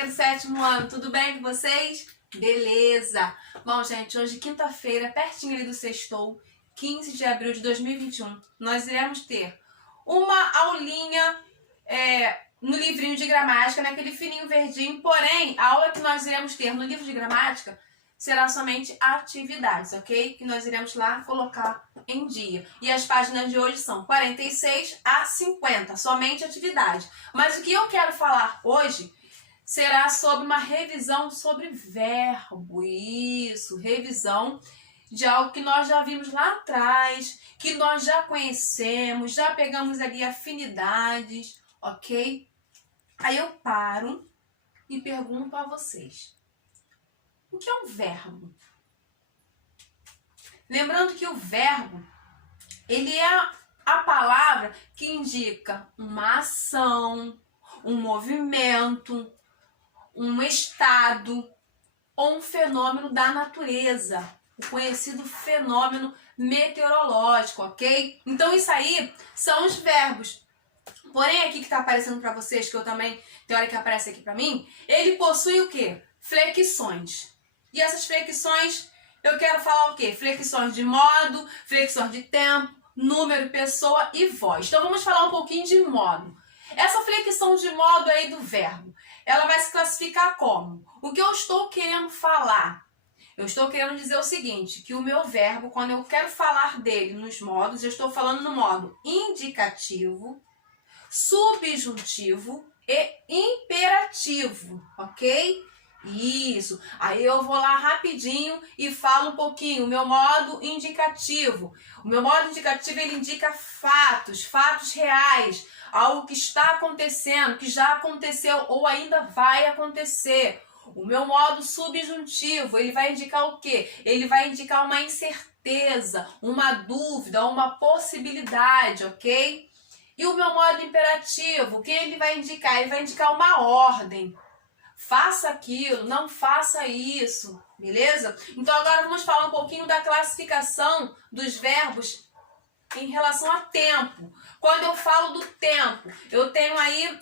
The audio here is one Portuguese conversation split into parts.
amiga do 7º ano, tudo bem com vocês? Beleza! Bom, gente, hoje quinta-feira, pertinho ali do sextou, 15 de abril de 2021, nós iremos ter uma aulinha no livrinho de gramática, naquele fininho verdinho, porém, a aula que nós iremos ter no livro de gramática será somente atividades, ok? Que nós iremos lá colocar em dia. E as páginas de hoje são 46 a 50, somente atividade. Mas o que eu quero falar hoje será sobre uma revisão sobre verbo. Isso, revisão de algo que nós já vimos lá atrás, que nós já conhecemos, já pegamos ali afinidades, ok? Aí eu paro e pergunto a vocês: o que é um verbo? Lembrando que o verbo, ele é a palavra que indica uma ação, um movimento, um estado ou um fenômeno da natureza, o conhecido fenômeno meteorológico, ok? Então isso aí são os verbos. Porém, aqui que está aparecendo para vocês, que eu também, tem hora que aparece aqui para mim, ele possui o quê? Flexões. E essas flexões, eu quero falar o quê? Flexões de modo, flexões de tempo, número, pessoa e voz. Então vamos falar um pouquinho de modo. Essa flexão de modo aí do verbo, ela vai se classificar como? O que eu estou querendo falar? Eu estou querendo dizer o seguinte, que o meu verbo, quando eu quero falar dele nos modos, eu estou falando no modo indicativo, subjuntivo e imperativo, ok? Isso. Aí eu vou lá rapidinho e falo um pouquinho. O meu modo indicativo. O meu modo indicativo, ele indica fatos, fatos reais, algo que está acontecendo, que já aconteceu ou ainda vai acontecer. O meu modo subjuntivo, ele vai indicar o quê? Ele vai indicar uma incerteza, uma dúvida, uma possibilidade, ok? E o meu modo imperativo, o que ele vai indicar? Ele vai indicar uma ordem. Faça aquilo, não faça isso, beleza? Então agora vamos falar um pouquinho da classificação dos verbos em relação a tempo. Quando eu falo do tempo, eu tenho aí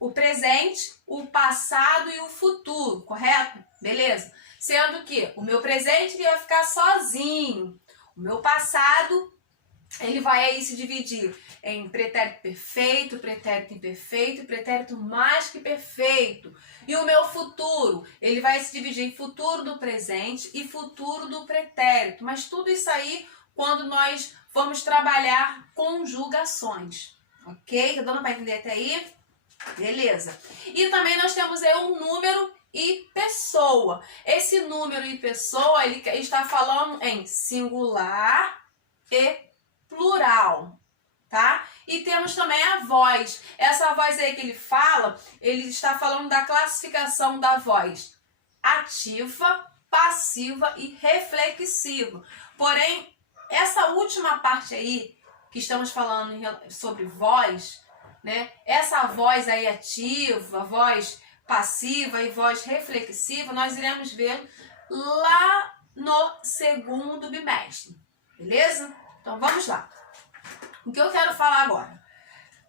o presente, o passado e o futuro, correto? Beleza? Sendo que o meu presente ele vai ficar sozinho. O meu passado, ele vai aí se dividir em pretérito perfeito, pretérito imperfeito e pretérito mais que perfeito. E o meu futuro, ele vai se dividir em futuro do presente e futuro do pretérito. Mas tudo isso aí quando nós vamos trabalhar conjugações. Ok? Tá dando para entender até aí? Beleza. E também nós temos aí um número e pessoa. Esse número e pessoa, ele está falando em singular e plural, tá? E temos também a voz. Essa voz aí que ele fala, ele está falando da classificação da voz ativa, passiva e reflexiva. Porém, essa última parte aí, que estamos falando sobre voz, né? Essa voz aí ativa, voz passiva e voz reflexiva, nós iremos ver lá no segundo bimestre, beleza? Então vamos lá. O que eu quero falar agora?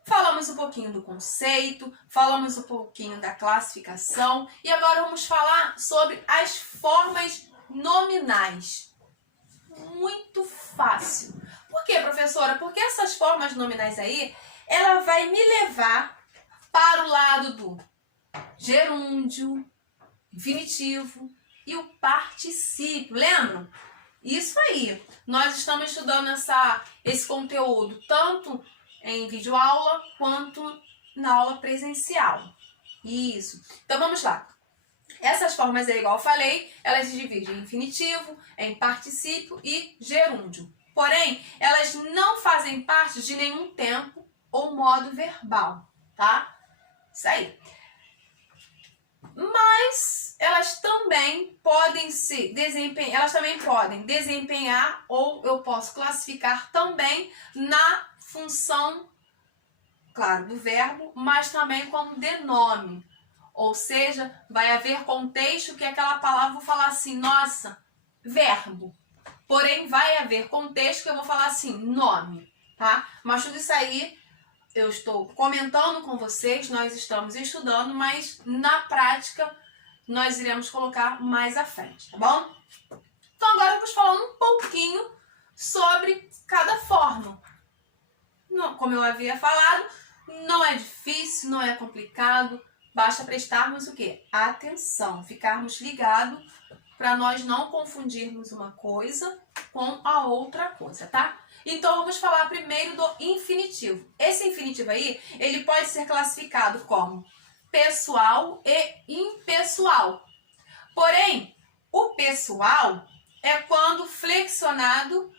Falamos um pouquinho do conceito, falamos um pouquinho da classificação e agora vamos falar sobre as formas nominais. Muito fácil. Por quê, professora? Porque essas formas nominais aí, ela vai me levar para o lado do gerúndio, infinitivo e o particípio. Lembram? Isso aí. Nós estamos estudando esse conteúdo tanto em videoaula quanto na aula presencial. Isso. Então vamos lá. Essas formas aí, igual eu falei, elas se dividem em infinitivo, em particípio e gerúndio. Porém, elas não fazem parte de nenhum tempo ou modo verbal, tá? Isso aí. Mas elas também podem desempenhar ou eu posso classificar também na função, claro, do verbo, mas também como denome. Ou seja, vai haver contexto que aquela palavra vou falar assim, nossa, verbo. Porém, vai haver contexto que eu vou falar assim, nome, tá? Mas tudo isso aí eu estou comentando com vocês, nós estamos estudando, mas na prática nós iremos colocar mais à frente, tá bom? Então agora vamos falar um pouquinho sobre cada forma. Não, como eu havia falado, não é difícil, não é complicado, basta prestarmos o quê? Atenção, ficarmos ligados para nós não confundirmos uma coisa com a outra coisa, tá? Então vamos falar primeiro do infinitivo. Esse infinitivo aí, ele pode ser classificado como pessoal e impessoal. Porém, o pessoal é quando flexionado,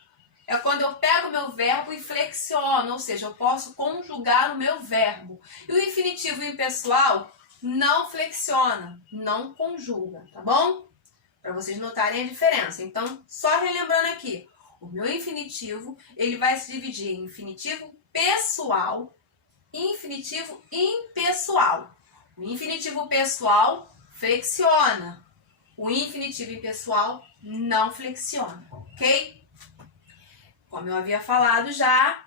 é quando eu pego o meu verbo e flexiono, ou seja, eu posso conjugar o meu verbo. E o infinitivo impessoal não flexiona, não conjuga, tá bom? Para vocês notarem a diferença. Então, só relembrando aqui, o meu infinitivo, ele vai se dividir em infinitivo pessoal e infinitivo impessoal. O infinitivo pessoal flexiona, o infinitivo impessoal não flexiona, ok? Como eu havia falado já,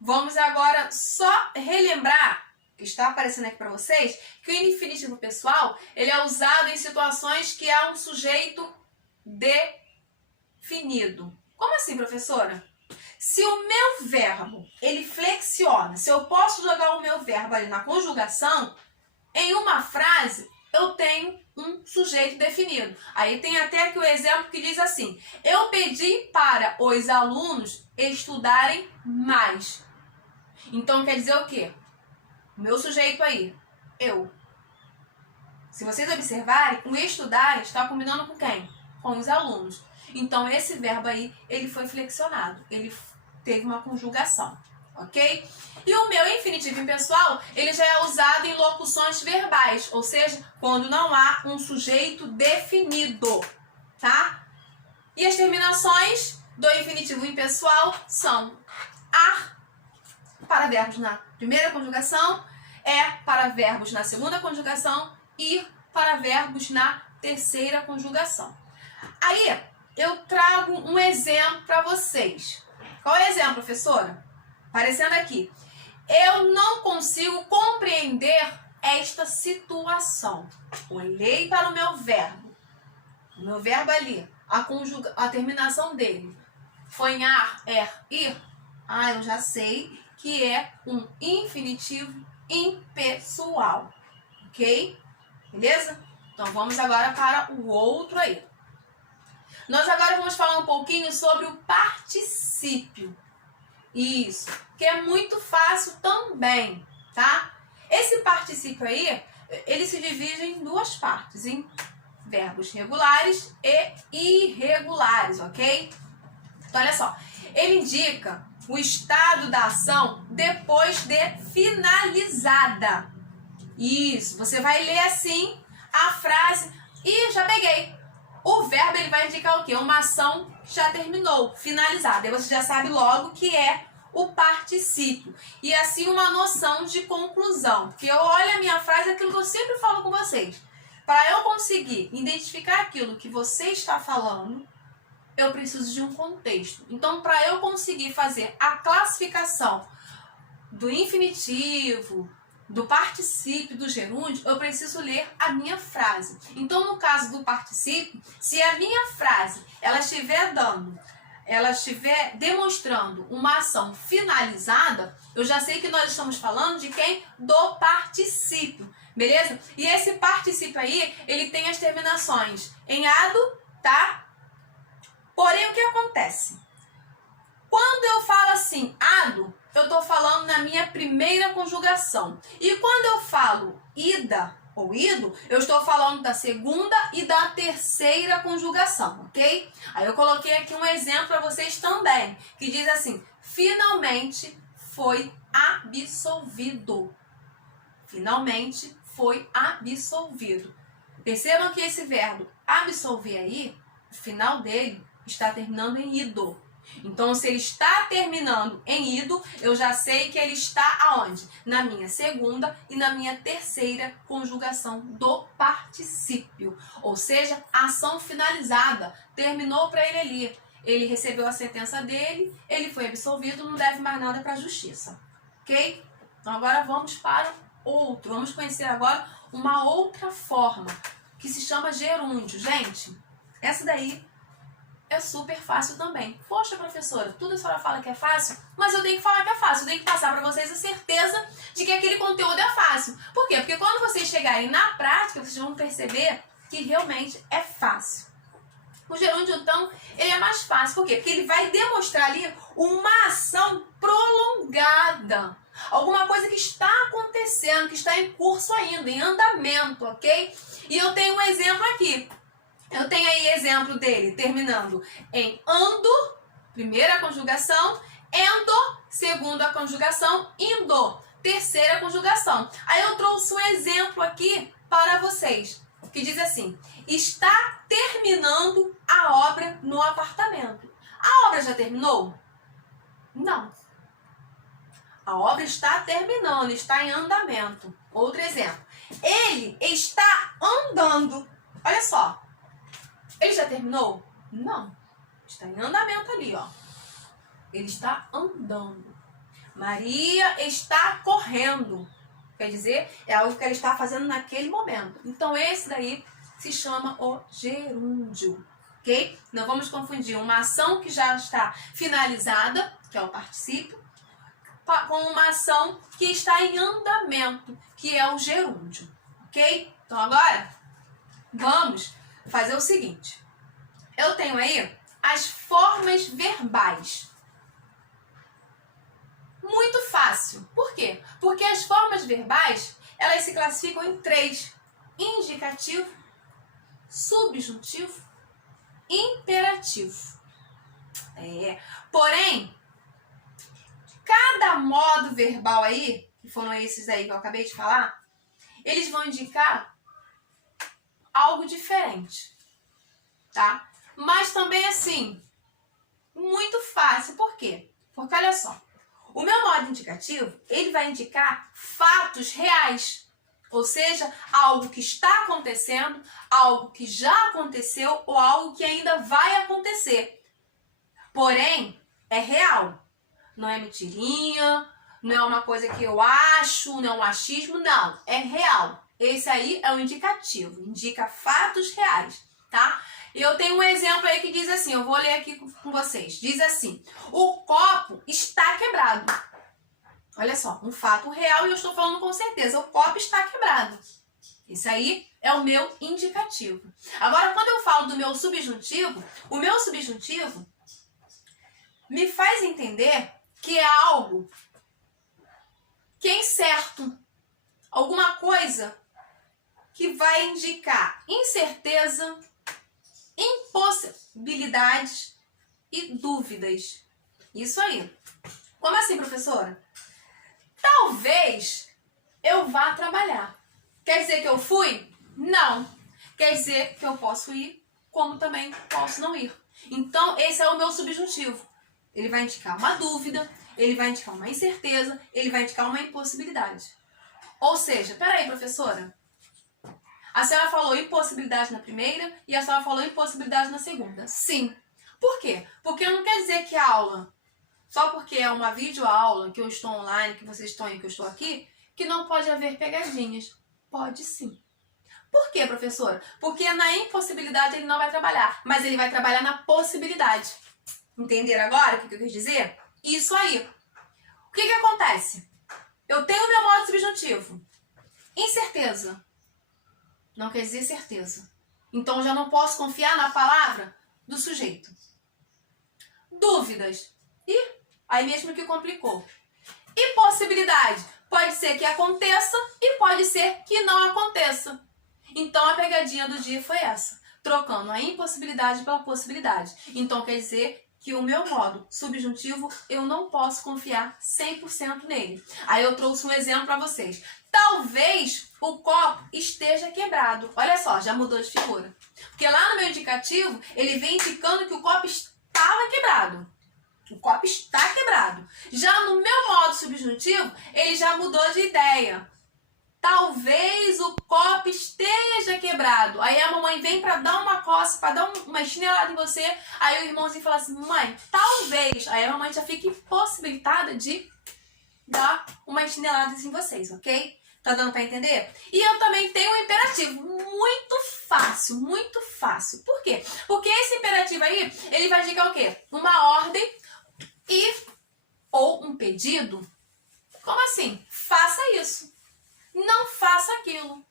vamos agora só relembrar, que está aparecendo aqui para vocês, que o infinitivo pessoal, ele é usado em situações que há um sujeito definido. Como assim, professora? Se o meu verbo, ele flexiona, se eu posso jogar o meu verbo ali na conjugação, em uma frase, eu tenho um sujeito definido. Aí tem até aqui o exemplo que diz assim: eu pedi para os alunos estudarem mais. Então quer dizer o quê? O meu sujeito aí, eu. Se vocês observarem, o estudar está combinando com quem? Com os alunos. Então esse verbo aí, ele foi flexionado, ele teve uma conjugação, ok? E o meu infinitivo impessoal, ele já é usado em locuções verbais, ou seja, quando não há um sujeito definido, tá? E as terminações do infinitivo impessoal são ar para verbos na primeira conjugação, é para verbos na segunda conjugação, ir para verbos na terceira conjugação. Aí, eu trago um exemplo para vocês. Qual é o exemplo, professora? Aparecendo aqui. Eu não consigo compreender esta situação. Olhei para o meu verbo. O meu verbo ali, a terminação dele foi em ar, ir. Eu já sei que é um infinitivo impessoal. Ok? Beleza? Então vamos agora para o outro aí. Nós agora vamos falar um pouquinho sobre o particípio. Isso, que é muito fácil também, tá? Esse particípio aí, ele se divide em duas partes, em verbos regulares e irregulares, ok? Então, olha só, ele indica o estado da ação depois de finalizada. Isso, você vai ler assim a frase e já peguei. O verbo, ele vai indicar o quê? Uma ação que já terminou, finalizada. Aí você já sabe logo que é o particípio. E assim uma noção de conclusão. Porque eu olho a minha frase, aquilo que eu sempre falo com vocês. Para eu conseguir identificar aquilo que você está falando, eu preciso de um contexto. Então, para eu conseguir fazer a classificação do infinitivo, do particípio, do gerúndio, eu preciso ler a minha frase. Então, no caso do particípio, se a minha frase ela estiver demonstrando uma ação finalizada, eu já sei que nós estamos falando de quem? Do particípio, beleza? E esse particípio aí, ele tem as terminações em ado, tá? Porém, o que acontece? Quando eu falo assim, ado, eu estou falando na minha primeira conjugação. E quando eu falo ida ou ido, eu estou falando da segunda e da terceira conjugação, ok? Aí eu coloquei aqui um exemplo para vocês também, que diz assim: finalmente foi absolvido. Finalmente foi absolvido. Percebam que esse verbo absolver aí, o final dele está terminando em ido. Então, se ele está terminando em ido, eu já sei que ele está aonde? Na minha segunda e na minha terceira conjugação do particípio. Ou seja, ação finalizada. Terminou para ele ali. Ele recebeu a sentença dele, ele foi absolvido, não deve mais nada para a justiça. Ok? Então agora vamos para outro. Vamos conhecer agora uma outra forma, que se chama gerúndio. Gente, essa daí é super fácil também. Poxa, professora, tudo a senhora fala que é fácil, mas eu tenho que falar que é fácil. Eu tenho que passar para vocês a certeza de que aquele conteúdo é fácil. Por quê? Porque quando vocês chegarem na prática, vocês vão perceber que realmente é fácil. O gerúndio, então, ele é mais fácil. Por quê? Porque ele vai demonstrar ali uma ação prolongada. Alguma coisa que está acontecendo, que está em curso ainda, em andamento, ok? E eu tenho um exemplo aqui. Eu tenho aí exemplo dele terminando em ando, primeira conjugação, endo, segunda conjugação, indo, terceira conjugação. Aí eu trouxe um exemplo aqui para vocês, que diz assim: está terminando a obra no apartamento. A obra já terminou? Não. A obra está terminando, está em andamento. Outro exemplo. Ele está andando. Olha só. Ele já terminou? Não. Está em andamento ali, ó. Ele está andando. Maria está correndo. Quer dizer, é algo que ela está fazendo naquele momento. Então, esse daí se chama o gerúndio. Ok? Não vamos confundir uma ação que já está finalizada, que é o particípio, com uma ação que está em andamento, que é o gerúndio. Ok? Então, agora, vamos fazer o seguinte. Eu tenho aí as formas verbais. Muito fácil. Por quê? Porque as formas verbais, elas se classificam em 3. Indicativo, subjuntivo, imperativo. Porém, cada modo verbal aí, que foram esses aí que eu acabei de falar, eles vão indicar algo diferente, tá? Mas também, assim, muito fácil. Por quê? Porque, olha só, o meu modo indicativo, ele vai indicar fatos reais. Ou seja, algo que está acontecendo, algo que já aconteceu ou algo que ainda vai acontecer. Porém, é real. Não é mentirinha, não é uma coisa que eu acho, não é um achismo, não. É real. Esse aí é o indicativo, indica fatos reais, tá? E eu tenho um exemplo aí que diz assim, eu vou ler aqui com vocês. Diz assim: o copo está quebrado. Olha só, um fato real e eu estou falando com certeza. O copo está quebrado. Isso aí é o meu indicativo. Agora, quando eu falo do meu subjuntivo, o meu subjuntivo me faz entender que é algo que é incerto. Alguma coisa que vai indicar incerteza, impossibilidades e dúvidas. Isso aí. Como assim, professora? Talvez eu vá trabalhar. Quer dizer que eu fui? Não. Quer dizer que eu posso ir, como também posso não ir. Então, esse é o meu subjuntivo. Ele vai indicar uma dúvida, ele vai indicar uma incerteza, ele vai indicar uma impossibilidade. Ou seja, peraí, professora. A senhora falou impossibilidade na primeira e a senhora falou impossibilidade na segunda. Sim. Por quê? Porque não quer dizer que a aula, só porque é uma videoaula, que eu estou online, que vocês estão aí, que eu estou aqui, que não pode haver pegadinhas. Pode sim. Por quê, professora? Porque na impossibilidade ele não vai trabalhar, mas ele vai trabalhar na possibilidade. Entenderam agora o que eu quis dizer? Isso aí. O que acontece? Eu tenho o meu modo subjuntivo. Incerteza. Não quer dizer certeza. Então, eu já não posso confiar na palavra do sujeito. Dúvidas. E aí mesmo que complicou. Impossibilidade. Pode ser que aconteça e pode ser que não aconteça. Então, a pegadinha do dia foi essa. Trocando a impossibilidade pela possibilidade. Então, quer dizer que o meu modo subjuntivo, eu não posso confiar 100% nele. Aí eu trouxe um exemplo para vocês. Talvez o copo esteja quebrado. Olha só, já mudou de figura. Porque lá no meu indicativo, ele vem indicando que o copo estava quebrado. O copo está quebrado. Já no meu modo subjuntivo, ele já mudou de ideia. Talvez o copo esteja quebrado. Aí a mamãe vem para dar uma coça, para dar uma chinelada em você. Aí o irmãozinho fala assim, mãe, talvez. Aí a mamãe já fica impossibilitada de dar umas chineladas em vocês, ok? Tá dando pra entender? E eu também tenho um imperativo muito fácil, muito fácil. Por quê? Porque esse imperativo aí, ele vai indicar o quê? Uma ordem ou um pedido. Como assim? Faça isso. Não faça aquilo.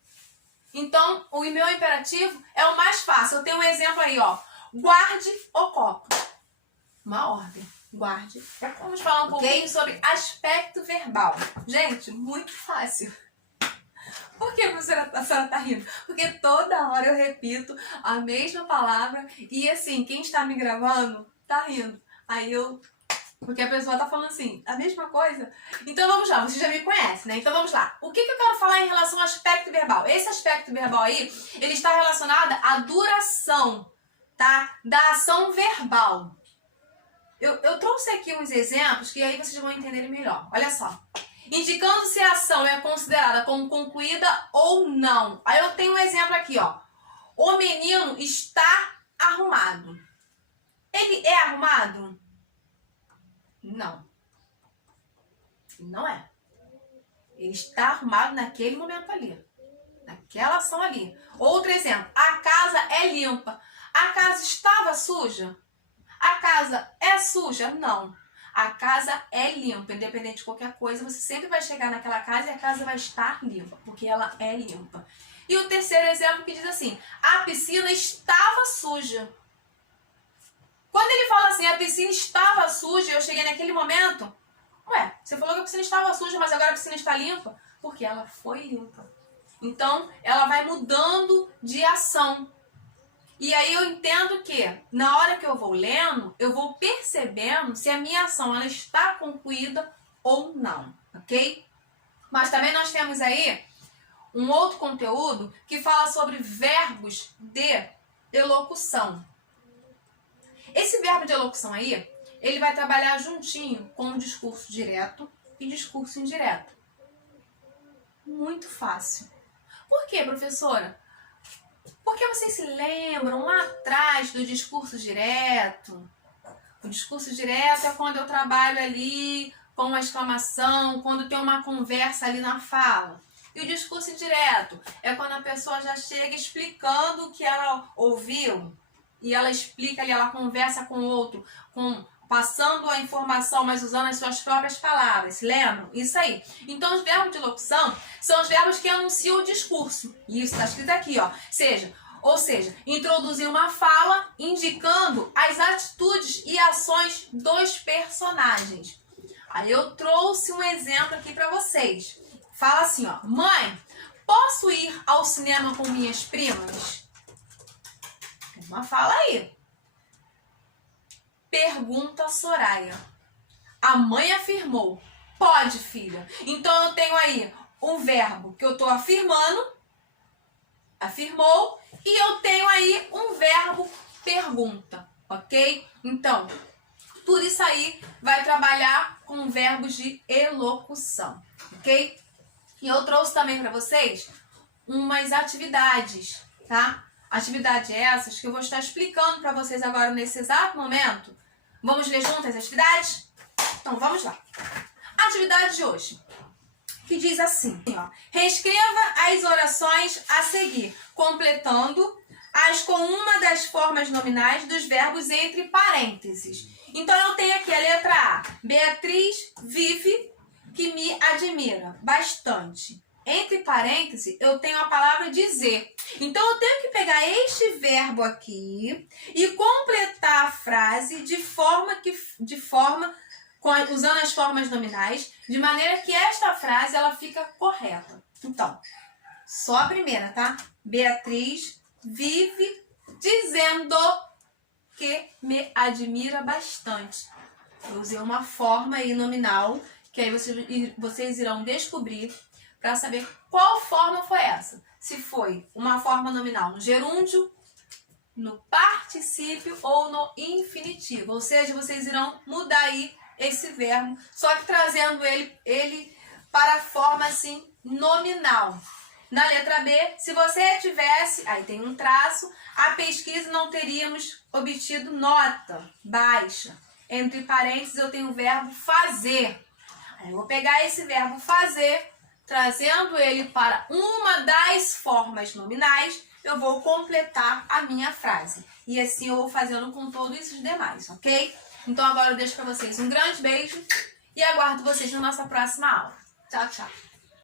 Então, o meu imperativo é o mais fácil. Eu tenho um exemplo aí, ó. Guarde o copo. Uma ordem. Guarde. Vamos falar um pouquinho sobre aspecto verbal. Gente, muito fácil. Por que a senhora tá rindo? Porque toda hora eu repito a mesma palavra e assim, quem está me gravando tá rindo. Porque a pessoa tá falando assim, a mesma coisa. Então vamos lá, você já me conhece, né? Então vamos lá. O que eu quero falar em relação ao aspecto verbal? Esse aspecto verbal aí, ele está relacionado à duração, tá? Da ação verbal. Eu trouxe aqui uns exemplos que aí vocês vão entender melhor. Olha só. Indicando se a ação é considerada como concluída ou não. Aí eu tenho um exemplo aqui, ó. O menino está arrumado. Ele é arrumado? Não. Não é. Ele está arrumado naquele momento ali. Naquela ação ali. Outro exemplo. A casa é limpa. A casa estava suja? A casa é suja? Não. A casa é limpa, independente de qualquer coisa, você sempre vai chegar naquela casa e a casa vai estar limpa, porque ela é limpa. E o terceiro exemplo que diz assim, a piscina estava suja. Quando ele fala assim, a piscina estava suja, eu cheguei naquele momento, ué, você falou que a piscina estava suja, mas agora a piscina está limpa? Porque ela foi limpa. Então, ela vai mudando de ação. E aí eu entendo que, na hora que eu vou lendo, eu vou percebendo se a minha ação ela está concluída ou não, ok? Mas também nós temos aí um outro conteúdo que fala sobre verbos de elocução. Esse verbo de elocução aí, ele vai trabalhar juntinho com o discurso direto e discurso indireto. Muito fácil. Por quê, professora? Porque vocês se lembram lá atrás do discurso direto? O discurso direto é quando eu trabalho ali com uma exclamação, quando tem uma conversa ali na fala. E o discurso indireto é quando a pessoa já chega explicando o que ela ouviu. E ela explica ali, ela conversa com o outro, passando a informação, mas usando as suas próprias palavras. Se lembram? Isso aí. Então, os verbos de locução são os verbos que anunciam o discurso. E isso está escrito aqui, ó. Ou seja, introduzir uma fala indicando as atitudes e ações dos personagens. Aí eu trouxe um exemplo aqui para vocês. Fala assim, ó. Mãe, posso ir ao cinema com minhas primas? Uma fala aí. Pergunta a Soraya. A mãe afirmou. Pode, filha. Então eu tenho aí um verbo que eu estou afirmando. Afirmou. E eu tenho aí um verbo pergunta. Ok? Então, tudo isso aí vai trabalhar com verbos de elocução. Ok? E eu trouxe também para vocês umas atividades, tá? Atividades essas que eu vou estar explicando para vocês agora nesse exato momento. Vamos ler juntas as atividades? Então, vamos lá. Atividade de hoje, que diz assim, ó. Reescreva as orações a seguir, completando-as com uma das formas nominais dos verbos entre parênteses. Então, eu tenho aqui a letra A. Beatriz vive, que me admira bastante. Entre parênteses, eu tenho a palavra dizer. Então, eu tenho que pegar este verbo aqui e completar a frase usando as formas nominais, de maneira que esta frase ela fica correta. Então, só a primeira, tá? Beatriz vive dizendo que me admira bastante. Eu usei uma forma aí nominal, que aí vocês irão descobrir para saber qual forma foi essa. Se foi uma forma nominal no gerúndio, no particípio ou no infinitivo. Ou seja, vocês irão mudar aí esse verbo, só que trazendo ele para a forma assim nominal. Na letra B, se você tivesse, aí tem um traço, a pesquisa não teríamos obtido nota baixa. Entre parênteses eu tenho o verbo fazer. Aí eu vou pegar esse verbo fazer, trazendo ele para uma das formas nominais, eu vou completar a minha frase. E assim eu vou fazendo com todos os demais, ok? Então agora eu deixo para vocês um grande beijo e aguardo vocês na nossa próxima aula. Tchau, tchau!